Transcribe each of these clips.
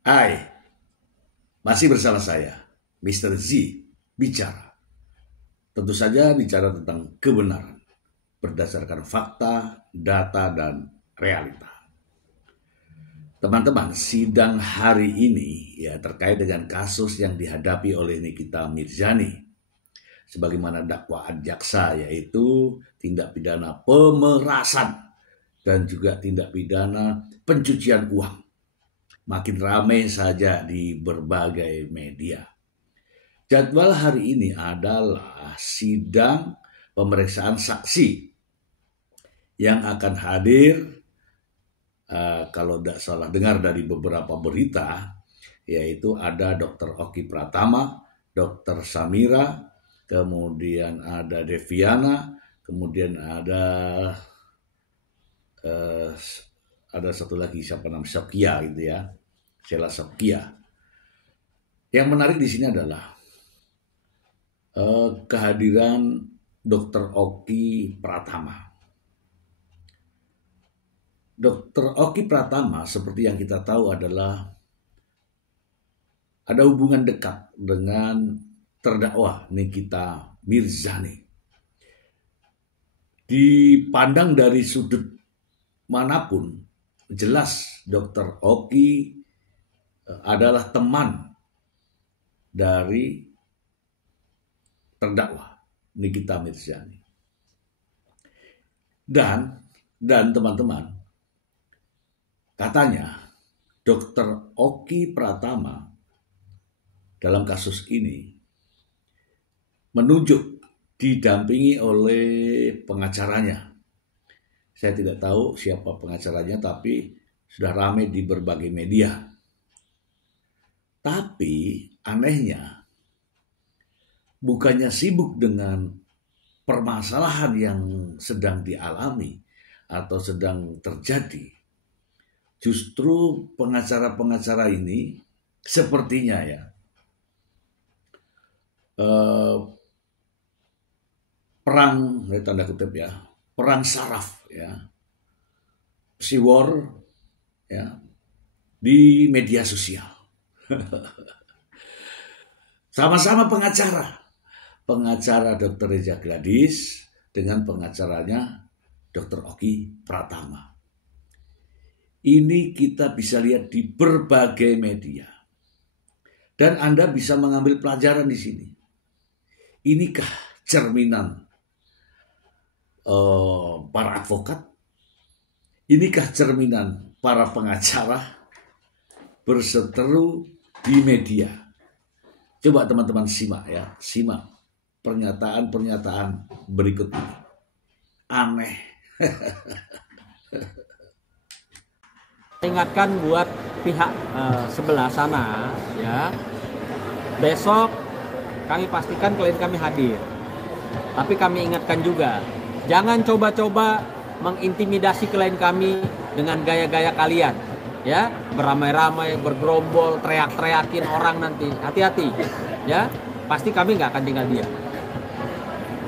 Hai, masih bersama saya, Mr. Z, bicara. Tentu saja bicara tentang kebenaran, berdasarkan fakta, data, dan realita. Teman-teman, sidang hari ini terkait dengan kasus yang dihadapi oleh Nikita Mirzani. Sebagaimana dakwaan jaksa, yaitu tindak pidana pemerasan dan juga tindak pidana pencucian uang. Makin ramai saja di berbagai media. Jadwal hari ini adalah sidang pemeriksaan saksi yang akan hadir, kalau tidak salah dengar dari beberapa berita, yaitu ada Dr. Oki Pratama, Dr. Samira, kemudian ada Deviana, kemudian ada satu lagi siapa namanya Sokia gitu ya, Sheila Sokia. Yang menarik di sini adalah kehadiran Dr. Oki Pratama. Dr. Oki Pratama seperti yang kita tahu adalah ada hubungan dekat dengan terdakwa Nikita Mirzani. Dipandang dari sudut manapun, jelas Dr. Oki adalah teman dari terdakwa Nikita Mirzani. Dan teman-teman, katanya Dr. Oki Pratama dalam kasus ini menunjuk didampingi oleh pengacaranya. Saya tidak tahu siapa pengacaranya, tapi sudah ramai di berbagai media. Tapi anehnya, bukannya sibuk dengan permasalahan yang sedang dialami atau sedang terjadi, justru pengacara-pengacara ini sepertinya perang, tanda kutip perang saraf si war di media sosial. Sama-sama pengacara Dr. Reza Gladys dengan pengacaranya Dr. Oki Pratama. Ini kita bisa lihat di berbagai media. Dan Anda bisa mengambil pelajaran di sini. Inikah cerminan para advokat? Inikah cerminan para pengacara berseteru di media? Coba teman-teman simak pernyataan-pernyataan berikut ini. Aneh. Ingatkan buat pihak sebelah sana besok kami pastikan klien kami hadir. Tapi kami ingatkan juga, jangan coba-coba mengintimidasi klien kami dengan gaya-gaya kalian. Beramai-ramai, bergerombol, teriak-teriakin orang nanti. Hati-hati, pasti kami nggak akan tinggal diam.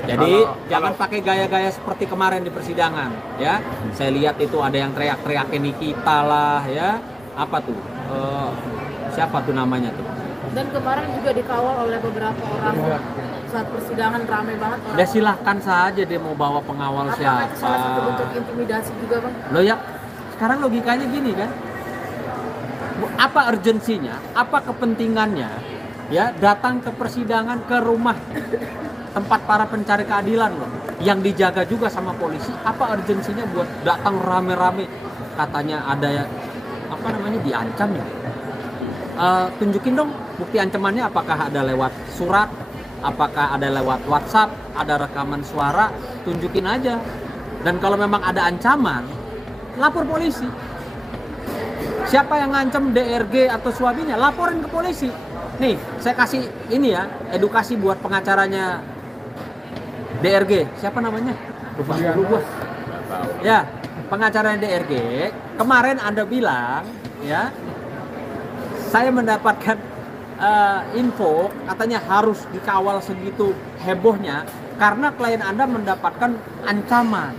Jadi jangan pakai gaya-gaya seperti kemarin di persidangan, Saya lihat itu ada yang teriak-teriakin Nikita lah, Apa tuh? Siapa tuh namanya tuh? Dan kemarin juga dikawal oleh beberapa orang saat persidangan, ramai banget orang. Ya silahkan saja dia mau bawa pengawal siapa. Apakah itu salah satu bentuk intimidasi juga, Bang? Sekarang logikanya gini kan? Apa urgensinya? Apa kepentingannya? Datang ke persidangan, ke rumah tempat para pencari keadilan yang dijaga juga sama polisi. Apa urgensinya buat datang rame-rame? Katanya ada diancam ya? Tunjukin dong bukti ancamannya, apakah ada lewat surat, apakah ada lewat WhatsApp, ada rekaman suara, tunjukin aja. Dan kalau memang ada ancaman, lapor polisi. Siapa yang ngancam DRG atau suaminya, laporin ke polisi. Nih, saya kasih edukasi buat pengacaranya DRG. Siapa namanya? Lupa gua. Pengacaranya DRG. Kemarin Anda bilang, saya mendapatkan info katanya harus dikawal segitu hebohnya karena klien Anda mendapatkan ancaman.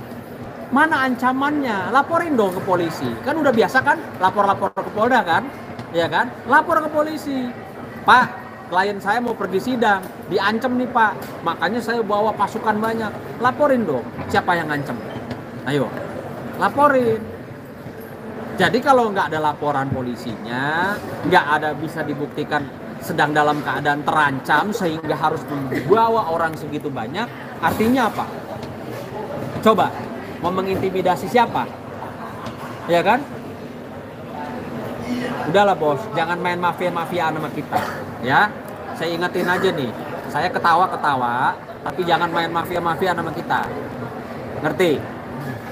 Mana ancamannya? Laporin dong ke polisi. Kan udah biasa kan lapor-lapor ke Polda kan? ya kan? Lapor ke polisi. Pak, klien saya mau pergi sidang, diancam nih Pak, makanya saya bawa pasukan banyak. Laporin dong, siapa yang ngancam? Ayo, laporin. Jadi kalau nggak ada laporan polisinya, nggak ada bisa dibuktikan sedang dalam keadaan terancam sehingga harus dibawa orang segitu banyak, artinya apa? Coba, mau mengintimidasi siapa? Ya kan? Udahlah bos, jangan main mafia-mafiaan sama kita, ya. Saya ingetin aja nih, saya ketawa-ketawa, tapi jangan main mafia-mafiaan sama kita. Ngerti?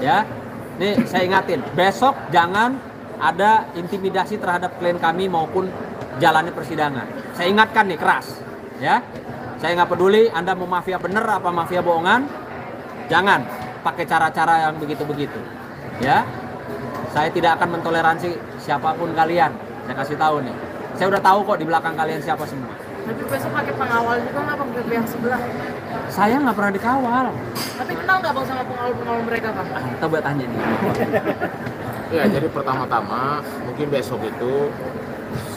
Ya. Nih, saya ingatin, besok jangan ada intimidasi terhadap klien kami maupun jalannya persidangan. Saya ingatkan nih keras, ya. Saya nggak peduli Anda mau mafia bener apa mafia bohongan, jangan pakai cara-cara yang begitu-begitu, ya. Saya tidak akan mentoleransi siapapun kalian. Saya kasih tahu nih. Saya udah tahu kok di belakang kalian siapa semua. Tapi besok pakai pengawal juga nggak bang ke pihak sebelah? Saya nggak pernah dikawal. Tapi kenal nggak bang sama pengawal-pengawal mereka bang? Kita buat tanya nih. Ya, jadi pertama-tama mungkin besok itu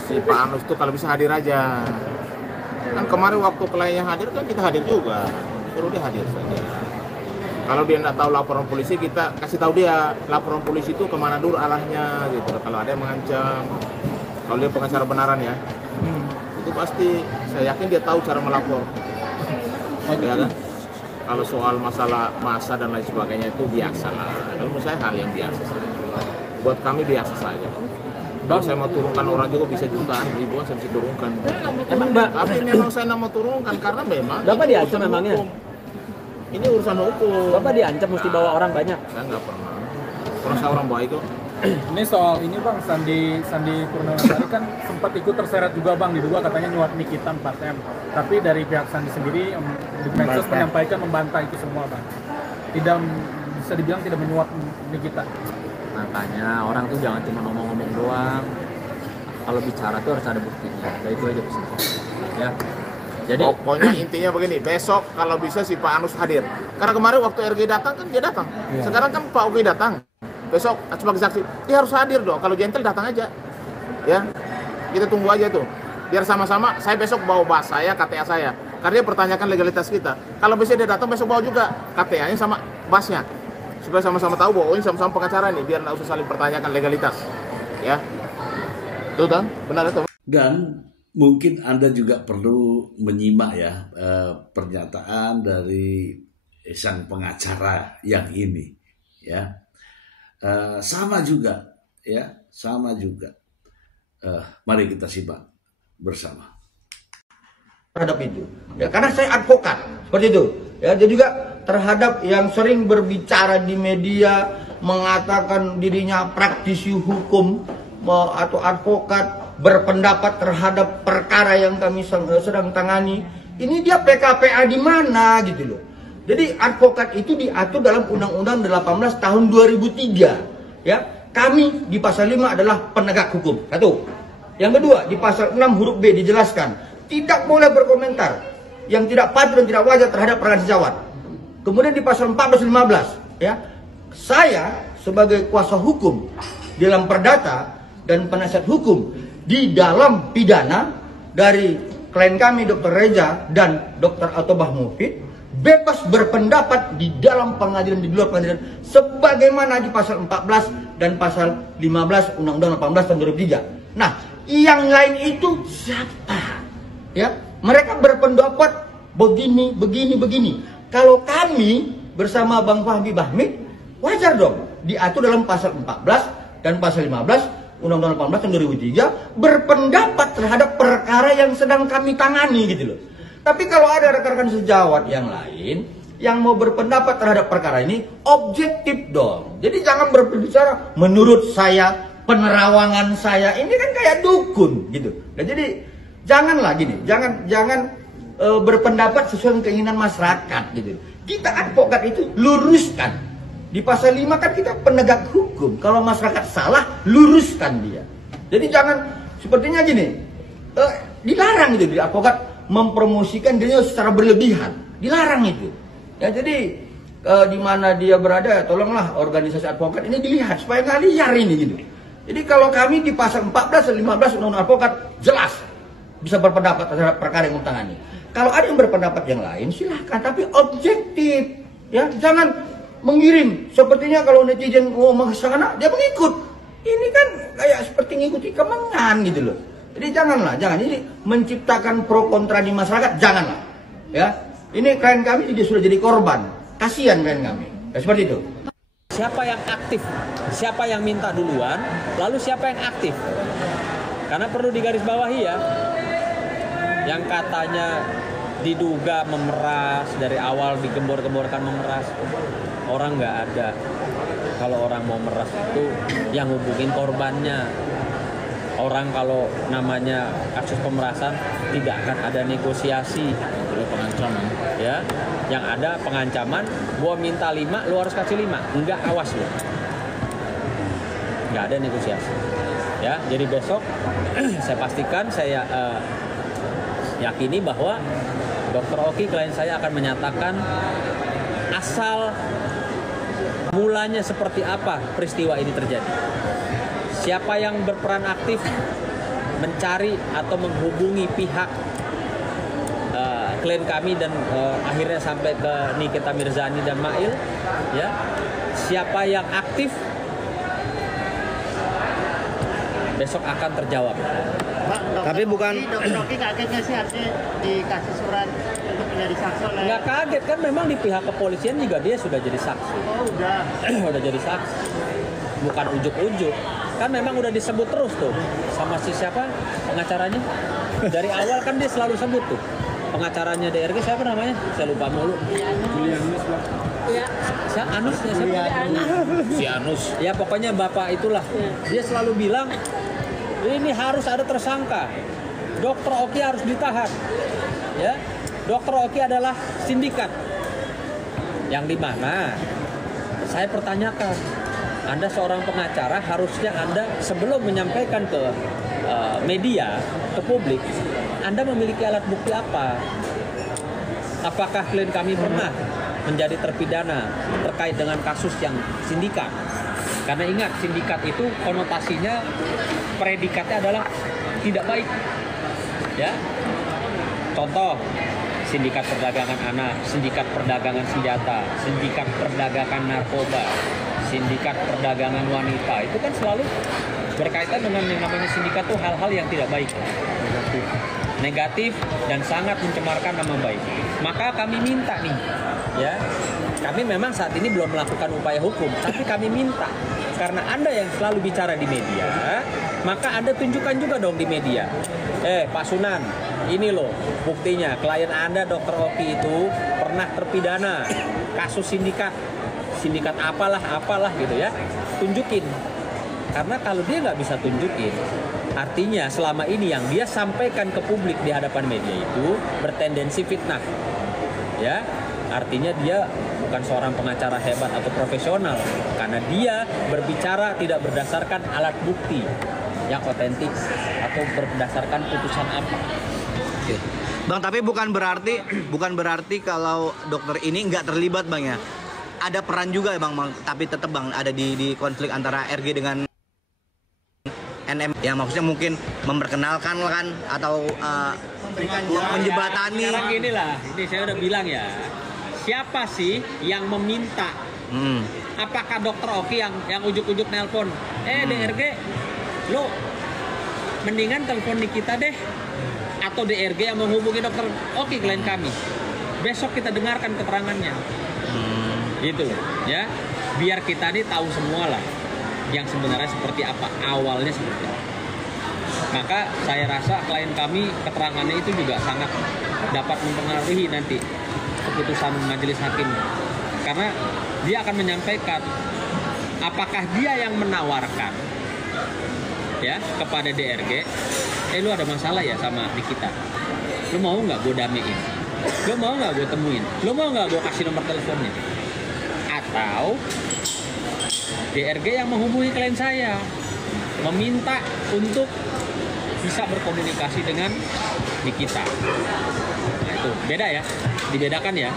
si Pak Anus tuh kalau bisa hadir aja. Kan kemarin waktu kliennya hadir kan kita hadir juga. Suruh dia hadir saja. Kalau dia nggak tahu laporan polisi, kita kasih tahu dia laporan polisi itu kemana dulu arahnya gitu. Kalau ada yang mengancam, kalau dia pengacara benaran ya, itu pasti saya yakin dia tahu cara melapor. Ya kan? Kalau soal masalah masa dan lain sebagainya itu biasa lah. Kalau menurut saya hal yang biasa saja. Buat kami biasa saja. Kalau saya mau turunkan orang juga bisa jutaan, ribuan saya bisa turunkan. Emang Mbak, Tapi memang saya nggak mau turunkan karena memang Bapak diancam memangnya? Ini urusan hukum. Bapak diancam mesti bawa orang banyak. Saya nggak pernah. Orang saya orang baik kok. Ini soal ini bang, Sandi Purnamasari kan sempat ikut terseret juga bang, diduga katanya nyuap Nikita 4M. Tapi dari pihak Sandi sendiri di medsos menyampaikan membantah itu semua bang. Tidak bisa dibilang tidak menyuap Nikita. Makanya orang tuh jangan cuma ngomong-ngomong doang. Kalau bicara tuh harus ada buktinya. Nah, itu aja pesan. Ya. Jadi Pokoknya intinya begini, besok kalau bisa si Pak Anus hadir. Karena kemarin waktu RG datang kan dia datang. Sekarang kan Pak Oki datang. Besok sebagai saksi, dia harus hadir dong. Kalau gentle datang aja. Ya. Kita tunggu aja tuh. Biar sama-sama saya besok bawa bas saya, KTA saya. Karena dia pertanyakan legalitas kita. Kalau bisa dia datang besok bawa juga KTA-nya sama basnya. Supaya sama-sama tahu bahwa ini sama-sama pengacara nih, biar nggak usah saling pertanyakan legalitas. Ya. Tuh kan? Benar itu. Dan mungkin Anda juga perlu menyimak ya pernyataan dari sang pengacara yang ini, ya. Sama juga, ya, sama juga. Mari kita simak bersama. Terhadap itu, ya, karena saya advokat seperti itu, ya. Jadi juga terhadap yang sering berbicara di media mengatakan dirinya praktisi hukum atau advokat, berpendapat terhadap perkara yang kami sedang tangani, ini dia PKPA di mana gitu loh. Jadi advokat itu diatur dalam Undang-Undang 18 tahun 2003, ya. Kami di pasal 5 adalah penegak hukum. Satu. Yang kedua, di pasal 6 huruf B dijelaskan tidak boleh berkomentar yang tidak patut dan tidak wajar terhadap perkara sejawat. Kemudian di pasal 14 dan 15, ya. Saya sebagai kuasa hukum dalam perdata dan penasihat hukum di dalam pidana dari klien kami Dr. Reza dan Dr. Atobah Mufid bebas berpendapat di dalam pengadilan, di luar pengadilan sebagaimana di pasal 14 dan pasal 15 Undang-Undang 18 tahun 2003. Nah, yang lain itu siapa? Ya, mereka berpendapat begini. Kalau kami bersama Bang Fahmi Bahmid wajar dong diatur dalam pasal 14 dan pasal 15 Undang-Undang 18 tahun 2003 berpendapat terhadap perkara yang sedang kami tangani gitu loh. Tapi kalau ada rekan-rekan sejawat yang lain yang mau berpendapat terhadap perkara ini, objektif dong. Jadi jangan berbicara menurut saya, penerawangan saya, ini kan kayak dukun gitu. Nah, jadi janganlah gini, jangan berpendapat sesuai keinginan masyarakat gitu. Kita advokat itu luruskan. Di pasal 5 kan kita penegak hukum. Kalau masyarakat salah, luruskan dia. Jadi jangan sepertinya gini, dilarang gitu di advokat mempromosikan dirinya secara berlebihan. Dilarang itu. Ya, jadi di mana dia berada, tolonglah organisasi advokat ini dilihat supaya nggak liar ini gitu. Jadi kalau kami di pasal 14 dan 15 Undang-Undang Advokat jelas bisa berpendapat terhadap perkara yang tangani. Kalau ada yang berpendapat yang lain silahkan, tapi objektif, ya jangan mengirim. Sepertinya kalau netizen ngomong sana dia mengikut. Ini kan kayak seperti ngikuti kemengan gitu loh. Jadi jangan. Jadi menciptakan pro kontra di masyarakat janganlah. Ya, ini klien kami juga sudah jadi korban. Kasihan klien kami. Ya, seperti itu. Siapa yang aktif? Siapa yang minta duluan? Lalu siapa yang aktif? Karena perlu digarisbawahi ya. Yang katanya diduga memeras dari awal, digembor-gemborkan memeras, orang nggak ada. Kalau orang mau meras itu yang hubungin korbannya. Orang kalau namanya kasus pemerasan tidak akan ada negosiasi, pengancaman, ya. Yang ada pengancaman, gua minta 5, lu harus kasih 5, enggak awas lu. Nggak ada negosiasi, ya. Jadi besok saya pastikan, saya yakini bahwa Dr. Oki klien saya akan menyatakan asal mulanya seperti apa peristiwa ini terjadi. Siapa yang berperan aktif mencari atau menghubungi pihak klien kami dan akhirnya sampai ke Nikita Mirzani dan Mail, ya. Siapa yang aktif besok akan terjawab. Tapi bukan Dr. Oki kaget nggak sih artinya dikasih surat untuk menjadi saksi oleh... Nggak kaget kan, memang di pihak kepolisian juga dia sudah jadi saksi. Oh udah. Udah jadi saksi. Bukan ujuk-ujuk. Kan memang udah disebut terus tuh sama si siapa pengacaranya. Dari awal kan dia selalu sebut tuh. Pengacaranya DRG siapa namanya? Saya lupa mulu. Julianus, Bang. Ya. Siapa? Anus ya siapa? Si Anus. Ya pokoknya bapak itulah. Dia selalu bilang ini harus ada tersangka. Dr. Oki harus ditahan. Ya. Dr. Oki adalah sindikat. Yang di mana saya pertanyakan, Anda seorang pengacara, harusnya Anda sebelum menyampaikan ke media, ke publik, Anda memiliki alat bukti apa? Apakah klien kami pernah menjadi terpidana terkait dengan kasus yang sindikat? Karena ingat, sindikat itu konotasinya, predikatnya adalah tidak baik. Ya. Contoh, sindikat perdagangan anak, sindikat perdagangan senjata, sindikat perdagangan narkoba, sindikat perdagangan wanita, itu kan selalu berkaitan dengan yang namanya sindikat itu hal-hal yang tidak baik, negatif dan sangat mencemarkan nama baik. Maka kami minta nih, ya, kami memang saat ini belum melakukan upaya hukum, tapi kami minta karena Anda yang selalu bicara di media, maka Anda tunjukkan juga dong di media. Pak Sunan, ini loh buktinya, klien Anda Dr. Oki itu pernah terpidana kasus sindikat apalah gitu ya, tunjukin. Karena kalau dia nggak bisa tunjukin, artinya selama ini yang dia sampaikan ke publik di hadapan media itu bertendensi fitnah, ya. Artinya dia bukan seorang pengacara hebat atau profesional, karena dia berbicara tidak berdasarkan alat bukti yang otentik atau berdasarkan putusan apa. Oke. Bang, tapi bukan berarti kalau dokter ini nggak terlibat, Bang, ya. Ada peran juga ya, Bang, tapi tetap, Bang, ada di konflik antara RG dengan NM, ya, maksudnya mungkin memperkenalkan kan atau menjembatani. Sekarang gini lah, ini saya udah bilang ya, siapa sih yang meminta? Apakah Dr. Oki yang ujuk-ujuk nelpon? DRG, lo mendingan telepon Nikita deh, atau DRG yang menghubungi Dr. Oki klien kami. Besok kita dengarkan keterangannya. Gitu ya, biar kita nih tahu semua lah yang sebenarnya seperti apa, awalnya seperti apa. Maka saya rasa klien kami keterangannya itu juga sangat dapat mempengaruhi nanti keputusan majelis hakim, karena dia akan menyampaikan apakah dia yang menawarkan ya kepada DRG, lu ada masalah ya sama Nikita, lu mau nggak gue damein, lu mau nggak gue temuin, lu mau nggak gue kasih nomor teleponnya, atau DRG yang menghubungi klien saya meminta untuk bisa berkomunikasi dengan Nikita. Nah itu beda ya, dibedakan ya.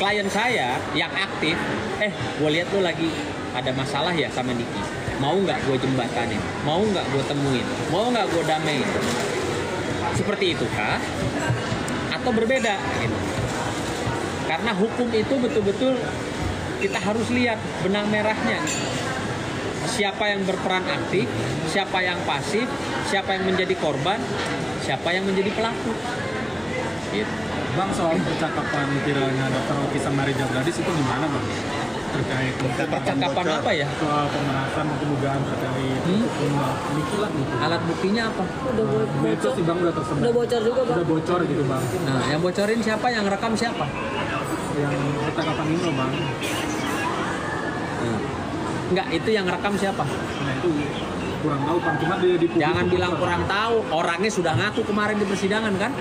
Klien saya yang aktif, gue lihat lu lagi ada masalah ya sama Niki, mau nggak gue jembatanin, mau nggak gue temuin, mau nggak gue damein. Seperti itu kah? Atau berbeda? Gitu. Karena hukum itu betul-betul kita harus lihat benang merahnya. Siapa yang berperan aktif, siapa yang pasif, siapa yang menjadi korban, siapa yang menjadi pelaku. Gitu. Bang, soal percakapan viralnya Dr. Oki sama Rizal Gadis itu gimana bang? Terkait Percakapan apa ya? soal pemerasan maupun dugaan terkait hukum Niki lah gitu. Alat buktinya apa? Udah Itu sih bang udah tersebar. Udah bocor juga bang. Udah bocor gitu bang. Nah, yang bocorin siapa? Yang rekam siapa? Yang percakapan ini loh bang. Enggak, itu yang rekam siapa? Nah itu kurang tahu bang. Cuma di Jangan bilang kurang tahu. Orangnya sudah ngaku kemarin di persidangan kan?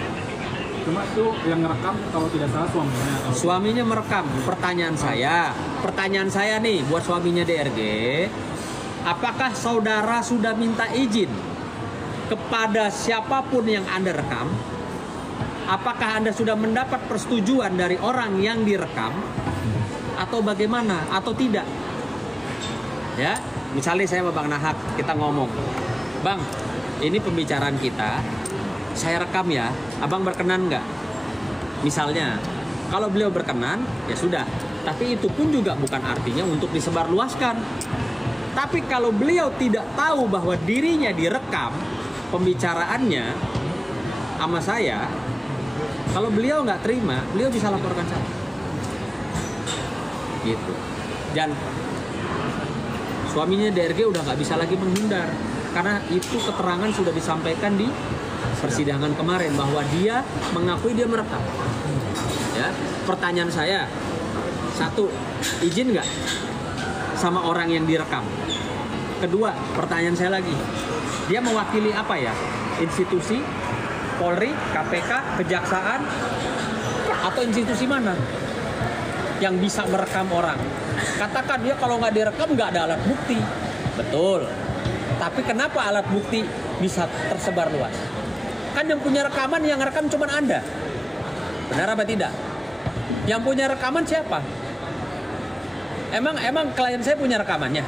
Cuma itu yang ngerekam kalau tidak salah suaminya. Suaminya merekam. Pertanyaan saya nih buat suaminya DRG, apakah saudara sudah minta izin kepada siapapun yang Anda rekam? Apakah Anda sudah mendapat persetujuan dari orang yang direkam? Atau bagaimana? Atau tidak? Ya, misalnya saya sama Bang Nahak, kita ngomong, Bang, ini pembicaraan kita, saya rekam ya, abang berkenan nggak? Misalnya, kalau beliau berkenan, ya sudah. Tapi itu pun juga bukan artinya untuk disebarluaskan. Tapi kalau beliau tidak tahu bahwa dirinya direkam pembicaraannya sama saya, kalau beliau nggak terima, beliau bisa laporkan saya. Gitu. Dan suaminya DRG udah nggak bisa lagi menghindar, karena itu keterangan sudah disampaikan di persidangan kemarin bahwa dia mengakui dia merekam. Ya, pertanyaan saya, satu, izin nggak sama orang yang direkam? Kedua, pertanyaan saya lagi, dia mewakili apa ya? Institusi, Polri, KPK, Kejaksaan, atau institusi mana yang bisa merekam orang? Katakan dia kalau nggak direkam nggak ada alat bukti, betul. Tapi kenapa alat bukti bisa tersebar luas? Kan yang punya rekaman, yang rekam cuma Anda. Benar apa tidak? Yang punya rekaman siapa? Emang klien saya punya rekamannya?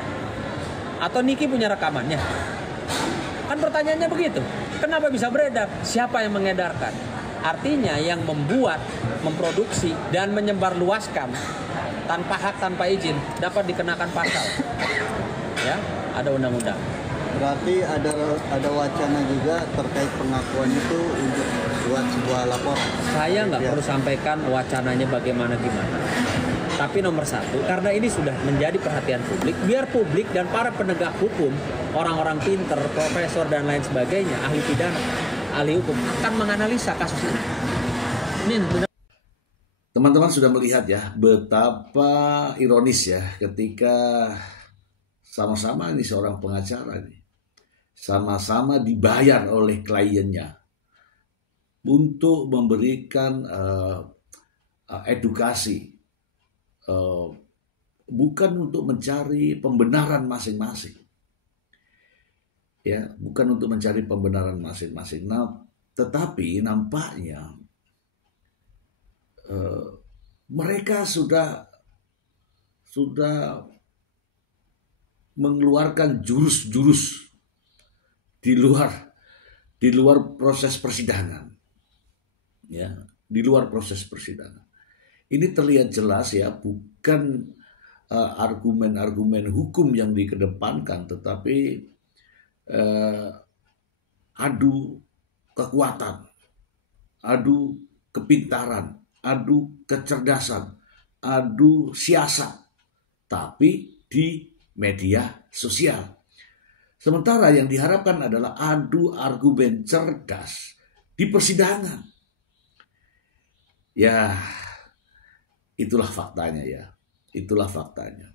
Atau Niki punya rekamannya? Kan pertanyaannya begitu. Kenapa bisa beredar? Siapa yang mengedarkan? Artinya yang membuat, memproduksi, dan menyebarluaskan tanpa hak, tanpa izin dapat dikenakan pasal. Ya, ada undang-undang. Berarti ada wacana juga terkait pengakuan itu untuk buat sebuah laporan. Saya nggak perlu sampaikan wacananya bagaimana gimana. Tapi nomor satu, karena ini sudah menjadi perhatian publik, biar publik dan para penegak hukum, orang-orang pinter, profesor dan lain sebagainya, ahli pidana, ahli hukum akan menganalisa kasus ini. Teman-teman sudah melihat ya betapa ironis ya ketika sama-sama ini seorang pengacara nih, sama-sama dibayar oleh kliennya untuk memberikan edukasi, bukan untuk mencari pembenaran masing-masing, ya, bukan untuk mencari pembenaran masing-masing. Nah, tetapi nampaknya mereka sudah mengeluarkan jurus-jurus di luar proses persidangan, ya, di luar proses persidangan. Ini terlihat jelas ya, bukan argumen-argumen hukum yang dikedepankan, tetapi adu kekuatan, adu kepintaran, adu kecerdasan, adu siasat, tapi di media sosial. Sementara yang diharapkan adalah adu argumen cerdas di persidangan. Ya, itulah faktanya ya. Itulah faktanya.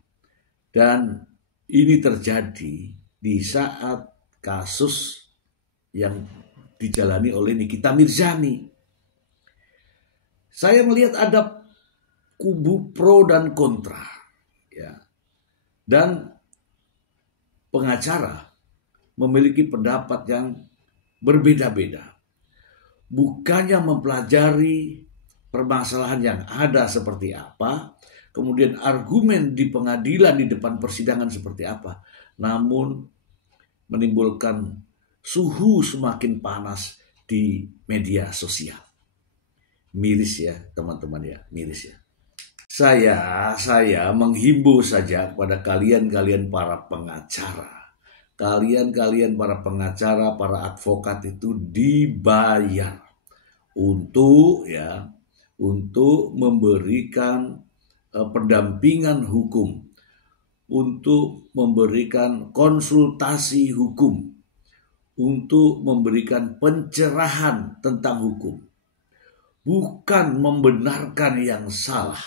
Dan ini terjadi di saat kasus yang dijalani oleh Nikita Mirzani. Saya melihat ada kubu pro dan kontra, ya. Dan pengacara memiliki pendapat yang berbeda-beda. Bukannya mempelajari permasalahan yang ada seperti apa, kemudian argumen di pengadilan di depan persidangan seperti apa, namun menimbulkan suhu semakin panas di media sosial. Miris ya teman-teman ya, miris ya. Saya menghimbau saja kepada kalian para pengacara. Kalian para pengacara, para advokat itu dibayar untuk memberikan pendampingan hukum, untuk memberikan konsultasi hukum, untuk memberikan pencerahan tentang hukum. Bukan membenarkan yang salah,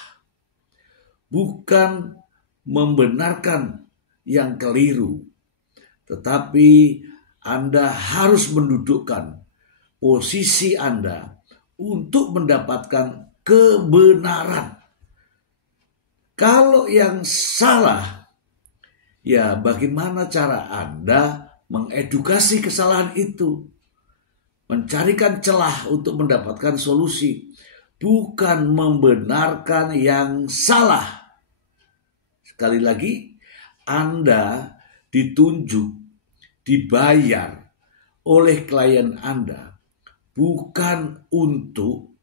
bukan membenarkan yang keliru, tetapi Anda harus mendudukkan posisi Anda untuk mendapatkan kebenaran. Kalau yang salah, ya bagaimana cara Anda mengedukasi kesalahan itu? Mencarikan celah untuk mendapatkan solusi, bukan membenarkan yang salah. Sekali lagi, Anda ditunjuk, dibayar oleh klien Anda bukan untuk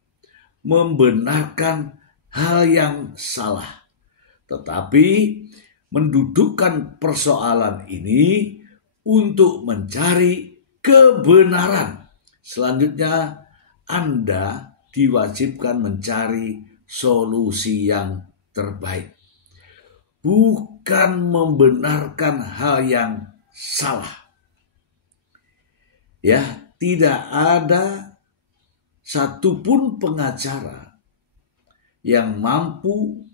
membenarkan hal yang salah, tetapi mendudukkan persoalan ini untuk mencari kebenaran. Selanjutnya, Anda diwajibkan mencari solusi yang terbaik, bukan membenarkan hal yang salah. Ya, tidak ada satupun pengacara yang mampu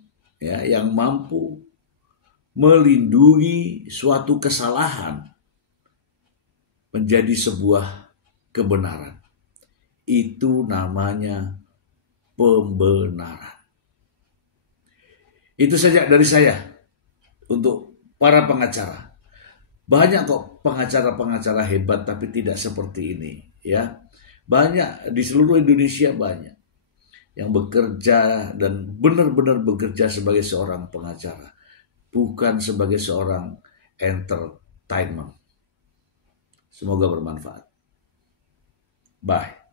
melindungi suatu kesalahan menjadi sebuah kebenaran. Itu namanya pembenaran. Itu saja dari saya untuk para pengacara. Banyak kok pengacara-pengacara hebat tapi tidak seperti ini, ya. Banyak di seluruh Indonesia, banyak yang bekerja dan benar-benar bekerja sebagai seorang pengacara, bukan sebagai seorang entertainment. Semoga bermanfaat. Bye.